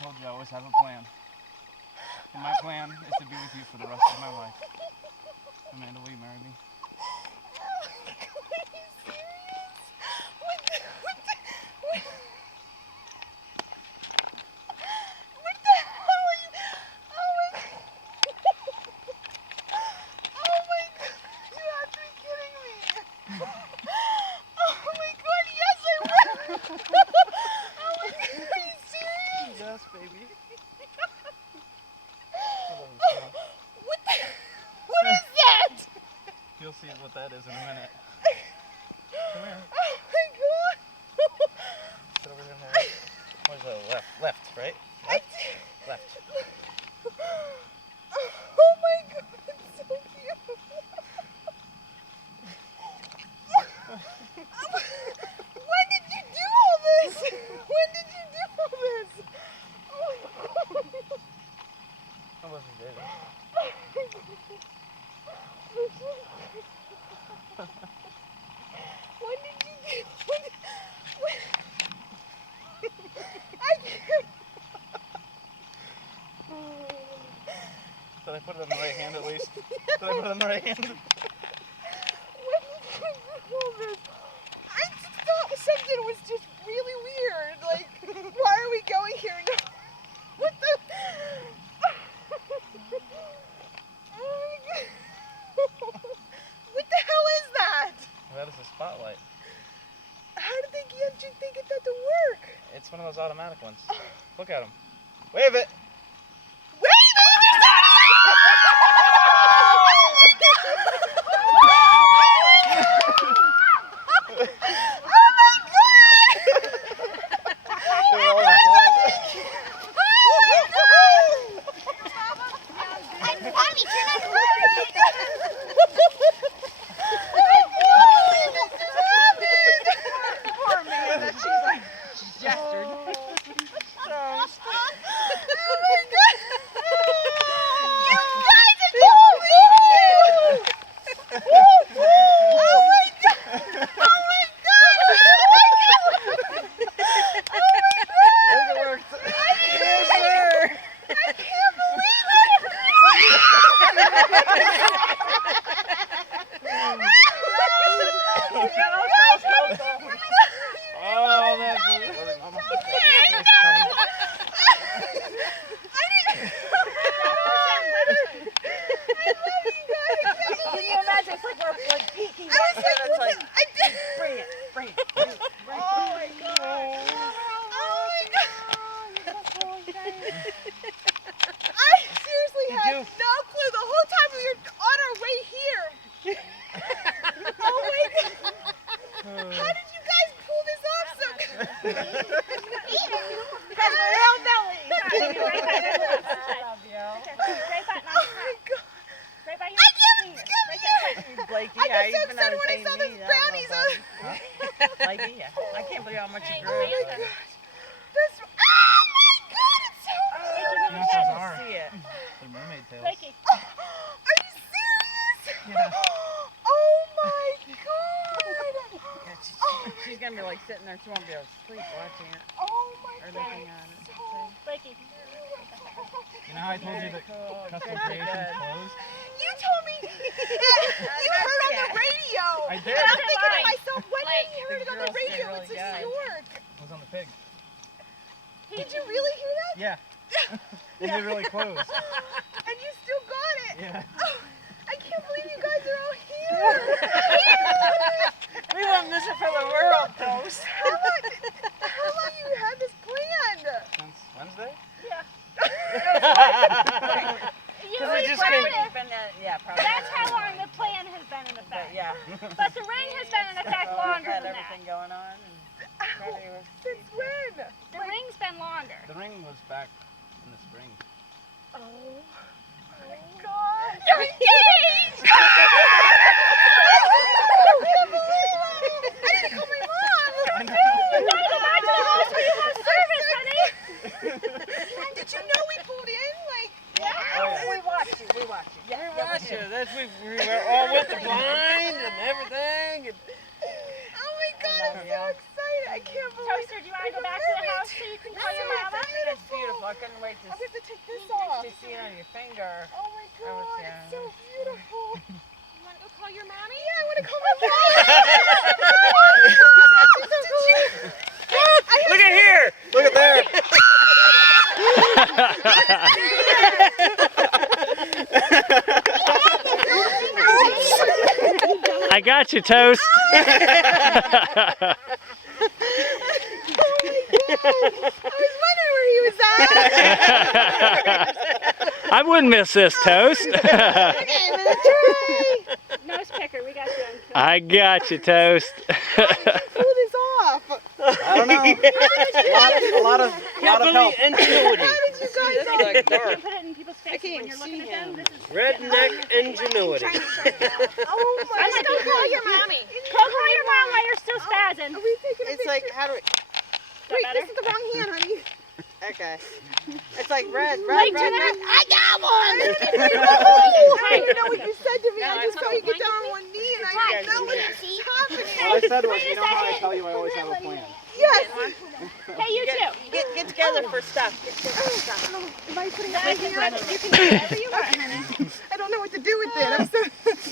told you I always have a plan. And my plan is to be with you for the rest of my life. Amanda, will you marry me? Yes, baby. What is that? You'll see what that is in a minute. Come here. Oh my god. Sit over here on the right. Where's the left? Left, right? Left? Left. Oh my god, it's so cute. When did you do all this? When did you do all this? Oh my god. I wasn't good. When did you do? I can't. Did I put it on the right hand at least? Did I put it on the right hand? When did you do all this? I just thought something was just really weird. Like, why are we going here now? What the? Oh my god. What the hell is that? That is a spotlight. How did they get you thinking that to work? It's one of those automatic ones. Look at them. Wave it! I can't believe how much you grew. Oh my god. That's, oh my god, it's so You know what those are? See it. They're mermaid tails. Are you serious? Yeah. Oh my god. Yeah, she's gonna be like sitting there. She won't be able to sleep watching it Oh my or god. looking at it. You know how I told you that Custom Creations closed? You told me you heard on the radio. I did. And I'm thinking to myself, when did he heard The it on the girls did radio? really It's a good. York. It was on the pig. Did you really hear that? Yeah. They did really close. And you still got it. Yeah. I can't believe you guys are all here. We won't miss it for the world, Toast. How long you had this planned? Since Wednesday? Because we just couldn't been yeah, probably. That's how long the plan has been in But effect. yeah. But the ring has been in effect longer Had than that. everything going on. And Since when? The ring's been longer. The ring was back in the spring. Oh my god. You're engaged! I can't believe it. I didn't call my mom. I know. You gotta go back to the house where you have service, honey. Did you know we pulled in? Like, we watched you. We watched you. Yeah, We watched it. We were all with the blind and everything. And oh my god, I'm so excited. I can't believe Toaster, do you want to go back to the house so you can call your mama? That's beautiful. I couldn't wait I'm to going to take this off. see it on your finger. Oh my god, yeah. it's so beautiful. You want to go call your mommy? Yeah, I want to call my mom. Look at here. Look at there. I got you, Toast. I was wondering where he was at. I wouldn't miss this, Toast. Okay, I'm gonna try. Nose picker, we got you. I got you, Toast. Pull this off. I don't know. a lot of help. Ingenuity. How did you guys This all looks You dark. can put it in people's faces when you're looking at them. This is Redneck ingenuity. Oh my I'm gonna go call your mommy. Go call your mom while you're still spazzing. Are we taking a It's picture? like, how do we... Wait, better? this is the wrong hand, honey. Okay. It's like red, Like red, to red. I got one! I don't even know what you said to me. No, I just it's saw you get down on one knee and I felt what was happening. All I said was, you know how I tell you I always have a plan. Yes! Hey, you too. Get together for stuff. Am I putting up my You hand? can do whatever you want, honey. I don't know what to do with it. I'm so...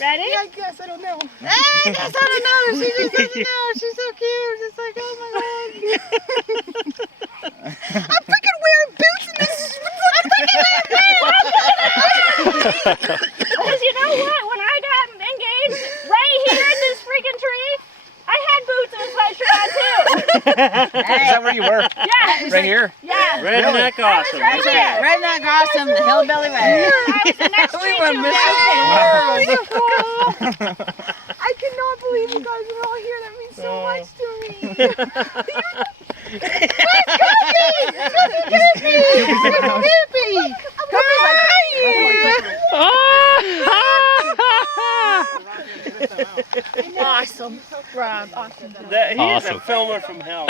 Ready? Yeah, I guess. I don't know. I guess I don't know. She just doesn't know. She's so cute. Just like, oh my god. I'm freaking wearing boots and this is... Because you know what? When I got engaged right here at this freaking tree, I had boots and a sweatshirt on too. Is that where you were? Yeah. Right here? Yeah. Redneck awesome. Right here. Redneck awesome, the hillbilly way. I was the next We tree were to missing away. I cannot believe you guys are all here. That means so much to me. Awesome. Rob, awesome. He is a Awesome. filmer from hell.